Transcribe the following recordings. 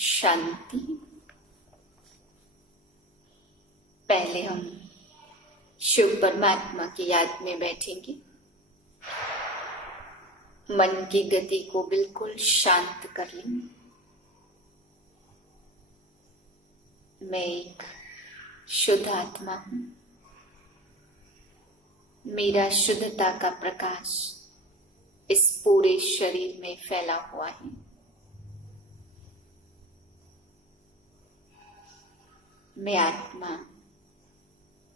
शांति। पहले हम शिव परमात्मा की याद में बैठेंगे। मन की गति को बिल्कुल शांत कर लें। मैं एक शुद्ध आत्मा हूं। मेरा शुद्धता का प्रकाश इस पूरे शरीर में फैला हुआ है। मैं आत्मा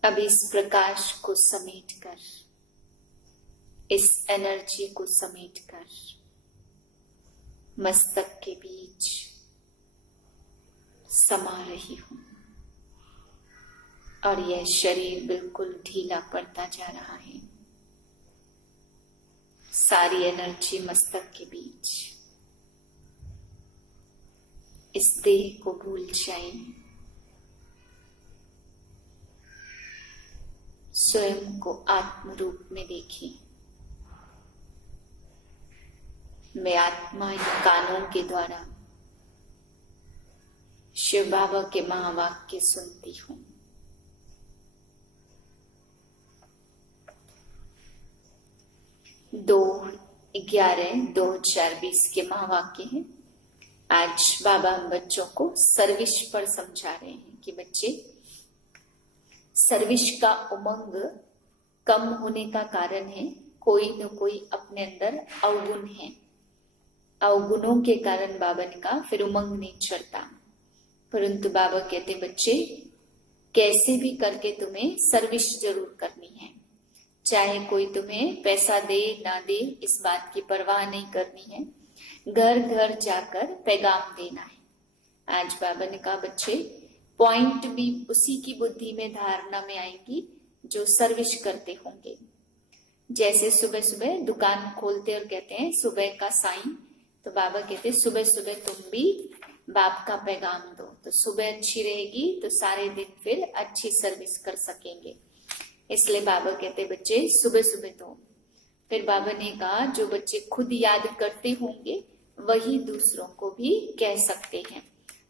अब इस प्रकाश को समेटकर, इस एनर्जी को समेटकर मस्तक के बीच समा रही हूं और यह शरीर बिल्कुल ढीला पड़ता जा रहा है। सारी एनर्जी मस्तक के बीच। इस देह को भूल जाएं। स्वयं को आत्म रूप में देखें। मैं आत्मा इन कानों के द्वारा शिव बाबा के महावाक्य सुनती हूं। दो 11/2020 के महावाक्य हैं। आज बाबा हम बच्चों को सर्विस पर समझा रहे हैं कि बच्चे, सर्विस का उमंग कम होने का कारण है कोई न कोई अपने अंदर अवगुण है। अवगुणों के कारण बाबा ने कहा फिर उमंग नहीं चढ़ता। परंतु बाबा कहते बच्चे, कैसे भी करके तुम्हें सर्विस जरूर करनी है। चाहे कोई तुम्हें पैसा दे ना दे, इस बात की परवाह नहीं करनी है। घर घर जाकर पैगाम देना है। आज बाबा ने कहा बच्चे, पॉइंट भी उसी की बुद्धि में धारणा में आएगी जो सर्विस करते होंगे। जैसे सुबह सुबह दुकान खोलते और कहते हैं सुबह का साईं, तो बाबा कहते हैं सुबह सुबह तुम भी बाप का पैगाम दो, तो सुबह अच्छी रहेगी तो सारे दिन फिर अच्छी सर्विस कर सकेंगे। इसलिए बाबा कहते बच्चे सुबह सुबह दो। फिर बाबा ने कहा जो बच्चे खुद याद करते होंगे वही दूसरों को भी कह सकते हैं।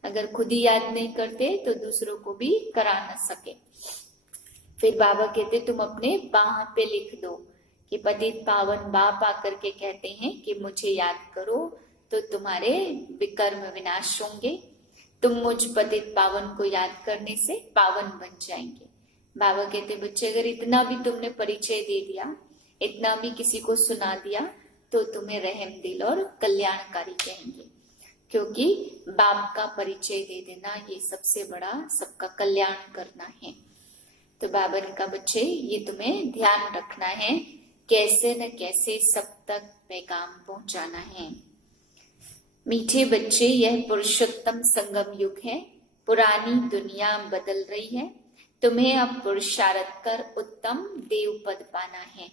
अगर खुद ही याद नहीं करते तो दूसरों को भी करा न सके। फिर बाबा कहते तुम अपने बाह पे लिख दो कि पतित पावन बाप आकर के कहते हैं कि मुझे याद करो तो तुम्हारे विकर्म विनाश होंगे। तुम मुझ पतित पावन को याद करने से पावन बन जाएंगे। बाबा कहते बच्चे, अगर इतना भी तुमने परिचय दे दिया, इतना भी किसी को सुना दिया, तो तुम्हें रहम दिल और कल्याणकारी कहेंगे। क्योंकि बाप का परिचय दे देना ये सबसे बड़ा सबका कल्याण करना है। तो बाबा ने कहा बच्चे, ये तुम्हें ध्यान रखना है, कैसे न कैसे सब तक पैगाम पहुंचाना है। मीठे बच्चे, यह पुरुषोत्तम संगम युग है। पुरानी दुनिया बदल रही है। तुम्हें अब पुरुषार्थ कर उत्तम देव पद पाना है।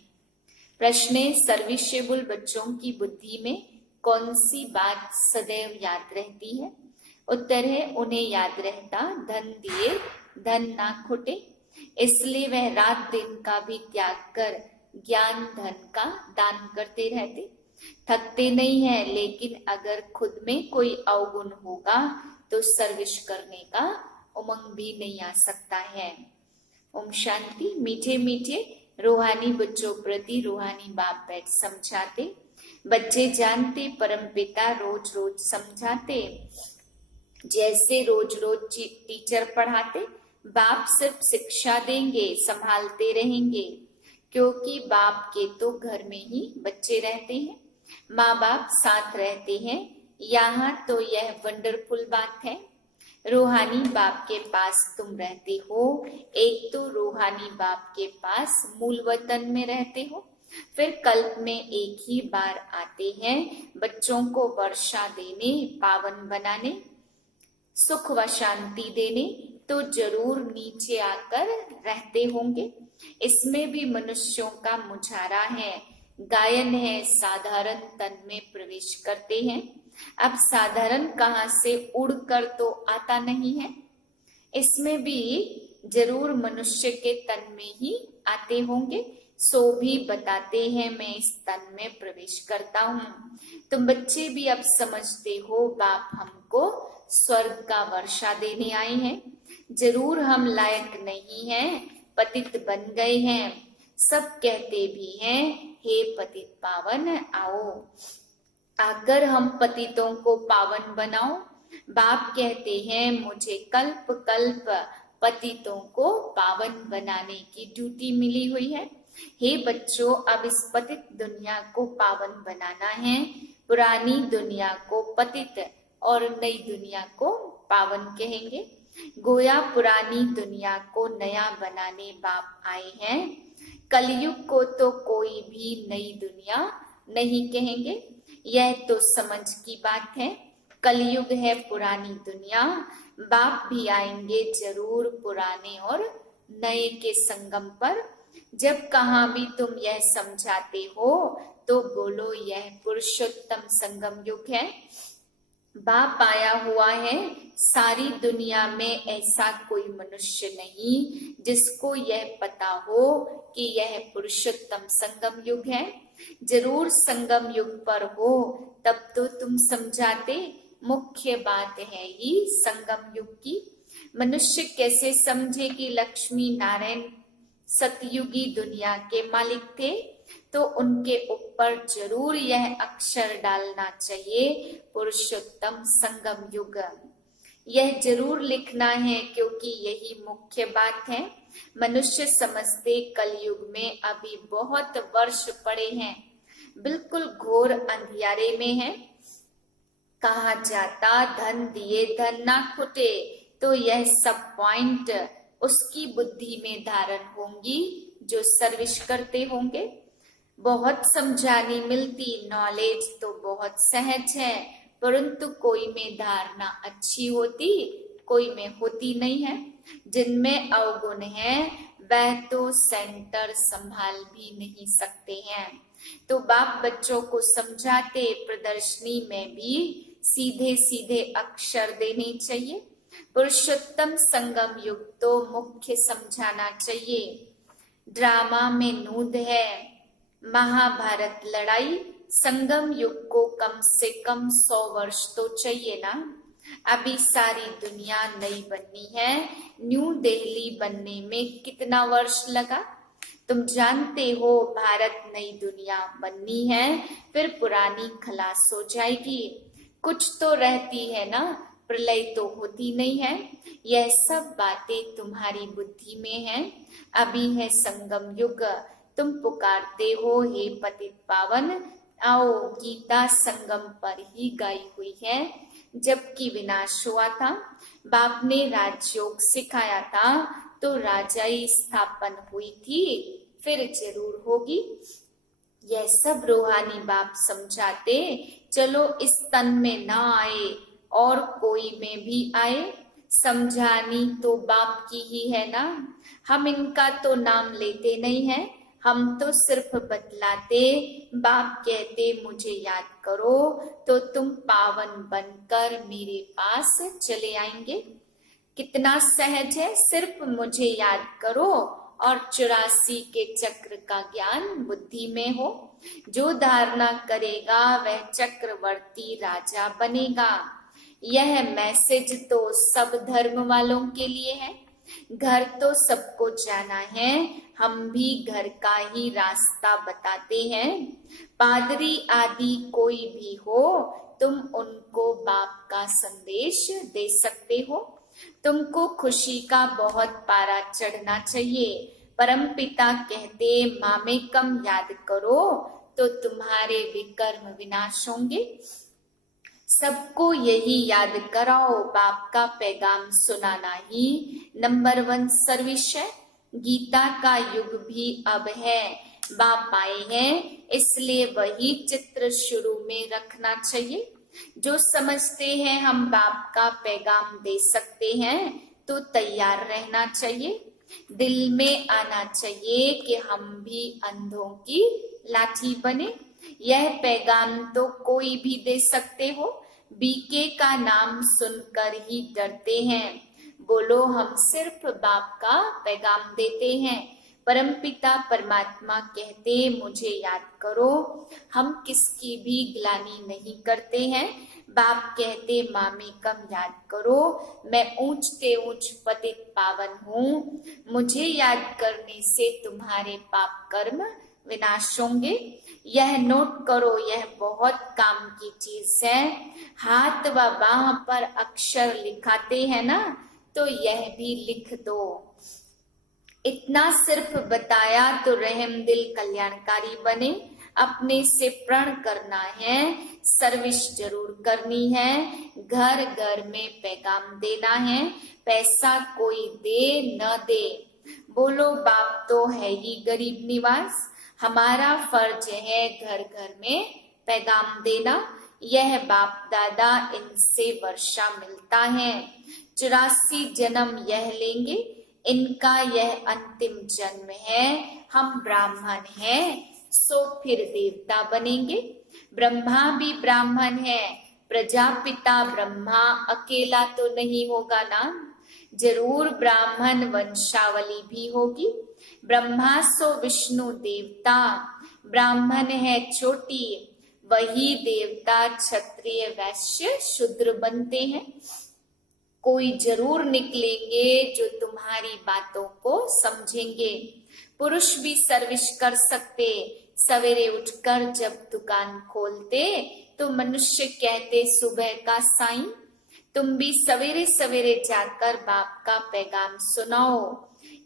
प्रश्न है, सर्विसेबल बच्चों की बुद्धि में कौन सी बात सदैव याद रहती है? उत्तर है, उन्हें याद रहता धन दिए धन ना खुटे। इसलिए वह रात दिन का भी त्याग कर ज्ञान धन का दान करते रहते। थकते नहीं है, लेकिन अगर खुद में कोई अवगुण होगा तो सर्विस करने का उमंग भी नहीं आ सकता है। ओम शांति। मीठे मीठे रूहानी बच्चों प्रति रूहानी बाप बैठ समझाते। बच्चे जानते परम पिता रोज रोज समझाते। जैसे रोज रोज टीचर पढ़ाते, बाप सिर्फ शिक्षा देंगे, संभालते रहेंगे। क्योंकि बाप के तो घर में ही बच्चे रहते हैं, माँ बाप साथ रहते हैं। यहाँ तो यह वंडरफुल बात है। रूहानी बाप के पास तुम रहते हो। एक तो रूहानी बाप के पास मूल वतन में रहते हो, फिर कल्प में एक ही बार आते हैं बच्चों को वर्षा देने, पावन बनाने, सुख व शांति देने। तो जरूर नीचे आकर रहते होंगे। इसमें भी मनुष्यों का मुझारा है, गायन है। साधारण तन में प्रवेश करते हैं। अब साधारण कहाँ से उड़कर तो आता नहीं है। इसमें भी जरूर मनुष्य के तन में ही आते होंगे। सो भी बताते हैं मैं इस तन में प्रवेश करता हूँ। तुम बच्चे भी अब समझते हो बाप हमको स्वर्ग का वर्षा देने आए हैं। जरूर हम लायक नहीं हैं, पतित बन गए हैं। सब कहते भी हैं, हे पतित पावन आओ, आकर हम पतितों को पावन बनाओ। बाप कहते हैं, मुझे कल्प कल्प पतितों को पावन बनाने की ड्यूटी मिली हुई है। हे बच्चों, अब इस पतित दुनिया को पावन बनाना है। पुरानी दुनिया को पतित और नई दुनिया को पावन कहेंगे। गोया पुरानी दुनिया को नया बनाने बाप आए हैं। कलयुग को तो कोई भी नई दुनिया नहीं कहेंगे। यह तो समझ की बात है। कलयुग है पुरानी दुनिया। बाप भी आएंगे जरूर पुराने और नए के संगम पर। जब कहाँ भी तुम यह समझाते हो तो बोलो, यह पुरुषोत्तम संगम युग है। बाप आया हुआ है। सारी दुनिया में ऐसा कोई मनुष्य नहीं जिसको यह पता हो कि यह पुरुषोत्तम संगम युग है। जरूर संगम युग पर हो तब तो तुम समझाते। मुख्य बात है ही संगम युग की। मनुष्य कैसे समझे कि लक्ष्मी नारायण सतयुगी दुनिया के मालिक थे, तो उनके ऊपर जरूर यह अक्षर डालना चाहिए, पुरुषोत्तम संगम युग। यह जरूर लिखना है, क्योंकि यही मुख्य बात है। मनुष्य समझते कलयुग में अभी बहुत वर्ष पड़े हैं, बिल्कुल घोर अंधियारे में है। कहा जाता धन दिए धन ना खुटे, तो यह सब पॉइंट उसकी बुद्धि में धारण होंगी जो सर्विस करते होंगे। बहुत समझानी मिलती, नॉलेज तो बहुत सहज है, परंतु कोई में धारणा अच्छी होती, कोई में होती नहीं है। जिनमें अवगुण है वह तो सेंटर संभाल भी नहीं सकते हैं। तो बाप बच्चों को समझाते, प्रदर्शनी में भी सीधे सीधे अक्षर देने चाहिए। पुरुषोत्तम संगम युग तो मुख्य समझाना चाहिए। ड्रामा में नूद है, महाभारत लड़ाई। संगम युग को कम से कम 100 वर्ष तो चाहिए ना। अभी सारी दुनिया नई बननी है। न्यू दिल्ली बनने में कितना वर्ष लगा? तुम जानते हो, भारत नई दुनिया बननी है, फिर पुरानी खलास हो जाएगी। कुछ तो रहती है ना, प्रलय तो होती नहीं है। यह सब बातें तुम्हारी बुद्धि में है। अभी है संगम युग। तुम पुकारते हो, हे पतित पावन आओ। गीता संगम पर ही गाई हुई है। जबकि विनाश हुआ था, बाप ने राजयोग सिखाया था, तो राजाई स्थापन हुई थी, फिर जरूर होगी। यह सब रूहानी बाप समझाते। चलो इस तन में ना आए और कोई में भी आए, समझानी तो बाप की ही है ना। हम इनका तो नाम लेते नहीं है, हम तो सिर्फ बतलाते। बाप कहते मुझे याद करो, तो तुम पावन बनकर मेरे पास चले आएंगे। कितना सहज है, सिर्फ मुझे याद करो और 84 के चक्र का ज्ञान बुद्धि में हो। जो धारणा करेगा वह चक्रवर्ती राजा बनेगा। यह मैसेज तो सब धर्म वालों के लिए है। घर तो सबको जाना है, हम भी घर का ही रास्ता बताते हैं। पादरी आदि कोई भी हो, तुम उनको बाप का संदेश दे सकते हो। तुमको खुशी का बहुत पारा चढ़ना चाहिए। परमपिता कहते, मामेकम याद करो तो तुम्हारे विकर्म विनाश होंगे। सबको यही याद कराओ, बाप का पैगाम सुनाना ही नंबर 1 सर्विस है। गीता का युग भी अब है। बाप आए हैं, इसलिए वही चित्र शुरू में रखना चाहिए। जो समझते हैं हम बाप का पैगाम दे सकते हैं, तो तैयार रहना चाहिए। दिल में आना चाहिए कि हम भी अंधों की लाठी बने। यह पैगाम तो कोई भी दे सकते हो। बीके का नाम सुनकर ही डरते हैं। बोलो, हम सिर्फ बाप का पैगाम देते हैं। परमपिता परमात्मा कहते, मुझे याद करो। हम किसकी भी ग्लानि नहीं करते हैं। बाप कहते मामेकम याद करो, मैं ऊंचते ऊंच पतित पावन हूँ, मुझे याद करने से तुम्हारे पाप कर्म विनाश होंगे। यह नोट करो, यह बहुत काम की चीज है। हाथ व बाह पर अक्षर लिखाते हैं ना, तो यह भी लिख दो। इतना सिर्फ बताया तो रहम दिल कल्याणकारी बने। अपने से प्रण करना है, सर्विस जरूर करनी है, घर घर में पैगाम देना है, पैसा कोई दे न दे। बोलो बाप तो है ही गरीब निवास, हमारा फर्ज है घर घर में पैगाम देना। यह बाप दादा इनसे वर्षा मिलता है, 84 जन्म यह लेंगे, इनका यह अंतिम जन्म है। हम ब्राह्मण हैं, सो फिर देवता बनेंगे। ब्रह्मा भी ब्राह्मण है, प्रजापिता ब्रह्मा अकेला तो नहीं होगा ना, जरूर ब्राह्मण वंशावली भी होगी। ब्रह्मा सो विष्णु देवता, ब्राह्मण है चोटी, वही देवता क्षत्रिय वैश्य शूद्र बनते हैं। कोई जरूर निकलेंगे जो तुम्हारी बातों को समझेंगे। पुरुष भी सर्विस कर सकते, सवेरे उठकर जब दुकान खोलते तो मनुष्य कहते सुबह का साईं। तुम भी सवेरे सवेरे जाकर बाप का पैगाम सुनाओ।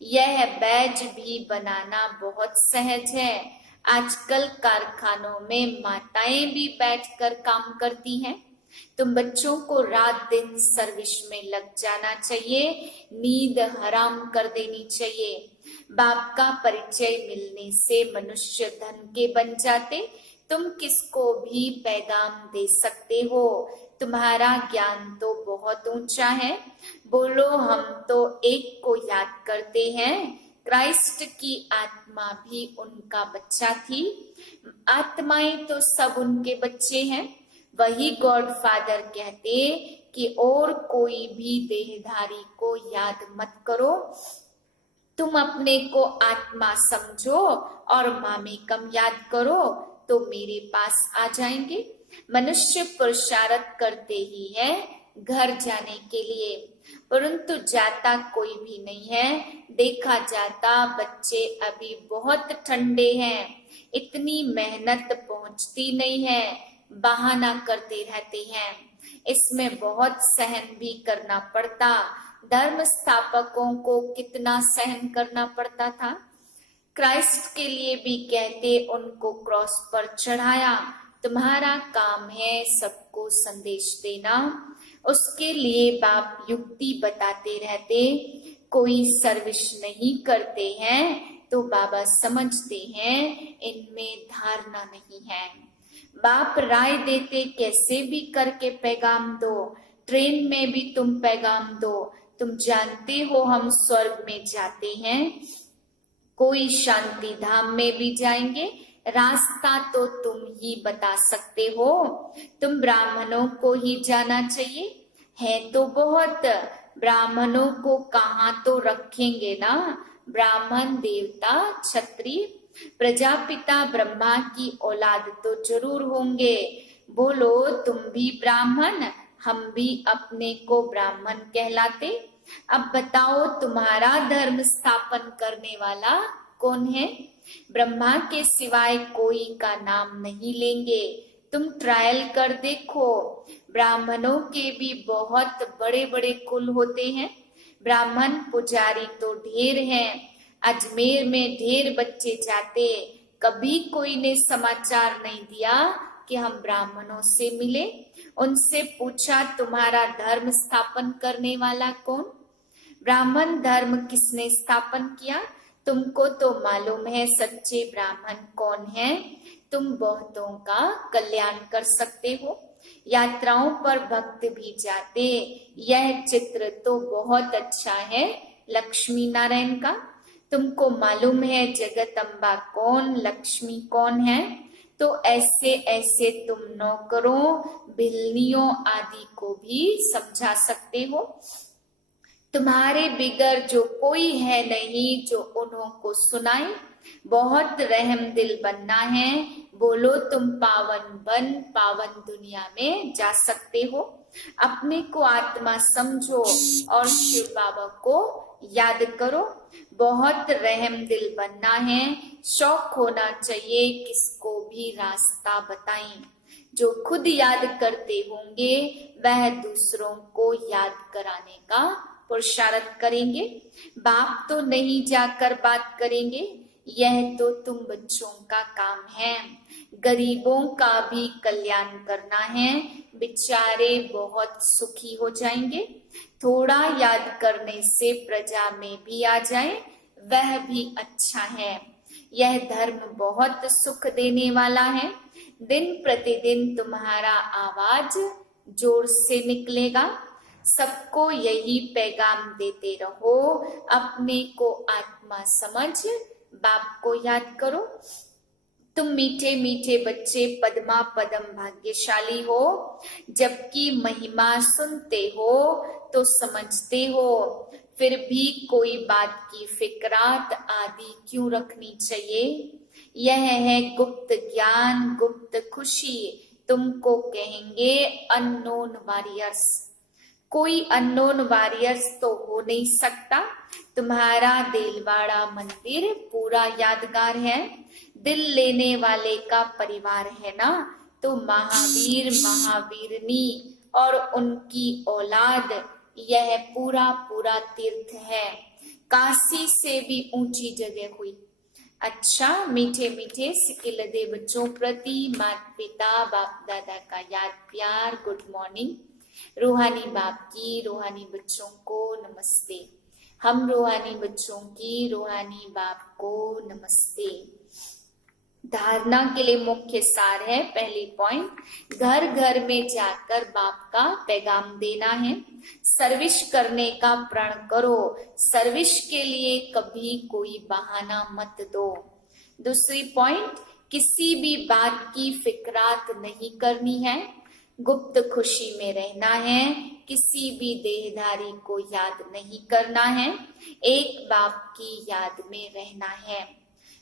यह बैज भी बनाना बहुत सहज है। आजकल कारखानों में माताएं भी बैठकर काम करती हैं। तुम बच्चों को रात दिन सर्विस में लग जाना चाहिए, नींद हराम कर देनी चाहिए। बाप का परिचय मिलने से मनुष्य धन के बन जाते। तुम किसको भी पैगाम दे सकते हो, तुम्हारा ज्ञान तो बहुत ऊंचा है। बोलो हम तो एक को याद करते हैं, क्राइस्ट की आत्मा भी उनका बच्चा थी। आत्माएं तो सब उनके बच्चे हैं। वही गॉड फादर कहते कि और कोई भी देहधारी को याद मत करो, तुम अपने को आत्मा समझो और मामेकम याद करो तो मेरे पास आ जाएंगे। मनुष्य पुरुषार्थ करते ही है घर जाने के लिए, परंतु जाता कोई भी नहीं है। देखा जाता बच्चे अभी बहुत ठंडे हैं, इतनी मेहनत पहुंचती नहीं है, बहाना करते रहते हैं। इसमें बहुत सहन भी करना पड़ता। धर्म स्थापकों को कितना सहन करना पड़ता था। क्राइस्ट के लिए भी कहते उनको क्रॉस पर चढ़ाया। तुम्हारा काम है सबको संदेश देना। उसके लिए बाप युक्ति बताते रहते। कोई सर्विस नहीं करते हैं तो बाबा समझते हैं इनमें धारणा नहीं है। बाप राय देते कैसे भी करके पैगाम दो, ट्रेन में भी तुम पैगाम दो। तुम जानते हो हम स्वर्ग में जाते हैं, कोई शांति धाम में भी जाएंगे, रास्ता तो तुम ही बता सकते हो। तुम ब्राह्मणों को ही जाना चाहिए, है तो बहुत, ब्राह्मणों को कहाँ तो रखेंगे ना। ब्राह्मण देवता क्षत्रिय प्रजापिता ब्रह्मा की औलाद तो जरूर होंगे। बोलो तुम भी ब्राह्मण, हम भी अपने को ब्राह्मण कहलाते। अब बताओ तुम्हारा धर्म स्थापन करने वाला कौन है। ब्रह्मा के सिवाय कोई का नाम नहीं लेंगे। तुम ट्रायल कर देखो, ब्राह्मणों के भी बहुत बड़े बड़े कुल होते हैं। ब्राह्मण पुजारी तो ढेर हैं, अजमेर में ढेर बच्चे जाते, कभी कोई ने समाचार नहीं दिया कि हम ब्राह्मणों से मिले। उनसे पूछा तुम्हारा धर्म स्थापन करने वाला कौन। ब्राह्मण धर्म किसने स्थापन किया, तुमको तो मालूम है सच्चे ब्राह्मण कौन है। तुम बहुतों का कल्याण कर सकते हो। यात्राओं पर भक्त भी जाते। यह चित्र तो बहुत अच्छा है लक्ष्मी नारायण का। तुमको मालूम है जगदम्बा कौन, लक्ष्मी कौन है। तो ऐसे ऐसे तुम नौकरों भिलनियों आदि को भी समझा सकते हो। तुम्हारे बिगर जो कोई है नहीं जो उन्हों को सुनाए। बहुत रहम दिल बनना है, बोलो तुम पावन बन पावन दुनिया में जा सकते हो। अपने को आत्मा समझो और शिव बाबा को याद करो। बहुत रहम दिल बनना है, शौक होना चाहिए किसको भी रास्ता बताएं। जो खुद याद करते होंगे वह दूसरों को याद कराने का पुरुषार्थ करेंगे। बाप तो नहीं जाकर बात करेंगे, यह तो तुम बच्चों का काम है। गरीबों का भी कल्याण करना है, बेचारे बहुत सुखी हो जाएंगे। थोड़ा याद करने से प्रजा में भी आ जाए वह भी अच्छा है। यह धर्म बहुत सुख देने वाला है। दिन प्रतिदिन तुम्हारा आवाज जोर से निकलेगा। सबको यही पैगाम देते रहो, अपने को आत्मा समझ बाप को याद करो। तुम मीठे मीठे बच्चे पद्मा पदम भाग्यशाली हो, जबकि महिमा सुनते हो तो समझते हो, फिर भी कोई बात की फिक्रात आदि क्यों रखनी चाहिए। यह है गुप्त ज्ञान, गुप्त खुशी। तुमको कहेंगे अननोन वॉरियर्स। कोई अननोन वॉरियर्स तो हो नहीं सकता। तुम्हारा देलवाड़ा मंदिर पूरा यादगार है। दिल लेने वाले का परिवार है ना, तो महावीर महावीरनी और उनकी औलाद यह पूरा पूरा तीर्थ है। काशी से भी ऊंची जगह हुई। अच्छा, मीठे मीठे सिकिलदे बच्चों प्रति माता पिता बाप दादा का याद प्यार गुड मॉर्निंग। रूहानी बाप की रूहानी बच्चों को नमस्ते। हम रूहानी बच्चों की रूहानी बाप को नमस्ते। धारणा के लिए मुख्य सार है, पहली पॉइंट, घर घर में जाकर बाप का पैगाम देना है। सर्विस करने का प्रण करो। सर्विस के लिए कभी कोई बहाना मत दो। दूसरी पॉइंट, किसी भी बात की फिक्रात नहीं करनी है। गुप्त खुशी में रहना है। किसी भी देहधारी को याद नहीं करना है। एक बाप की याद में रहना है।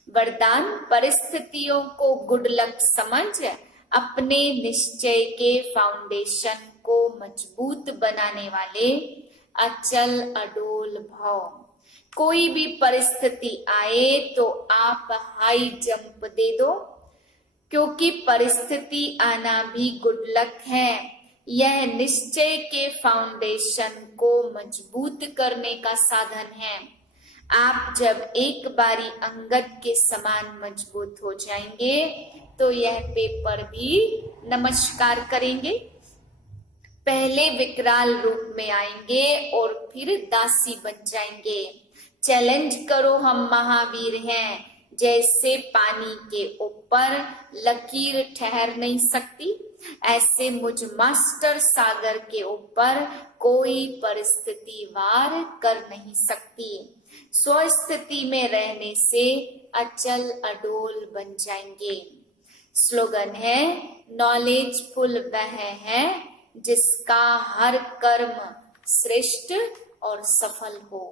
वरदान, परिस्थितियों को गुड लक समझ अपने निश्चय के फाउंडेशन को मजबूत बनाने वाले अचल अडोल भव। कोई भी परिस्थिति आए तो आप हाई जंप दे दो, क्योंकि परिस्थिति आना भी गुड लक है। यह निश्चय के फाउंडेशन को मजबूत करने का साधन है। आप जब एक बारी अंगद के समान मजबूत हो जाएंगे तो यह पेपर भी नमस्कार करेंगे। पहले विकराल रूप में आएंगे और फिर दासी बन जाएंगे। चैलेंज करो, हम महावीर हैं। जैसे पानी के ऊपर लकीर ठहर नहीं सकती, ऐसे मुझ मास्टर सागर के ऊपर कोई परिस्थिति वार कर नहीं सकती। स्वस्थिति में रहने से अचल अडोल बन जाएंगे। स्लोगन है, नॉलेजफुल वह है जिसका हर कर्म श्रेष्ठ और सफल हो।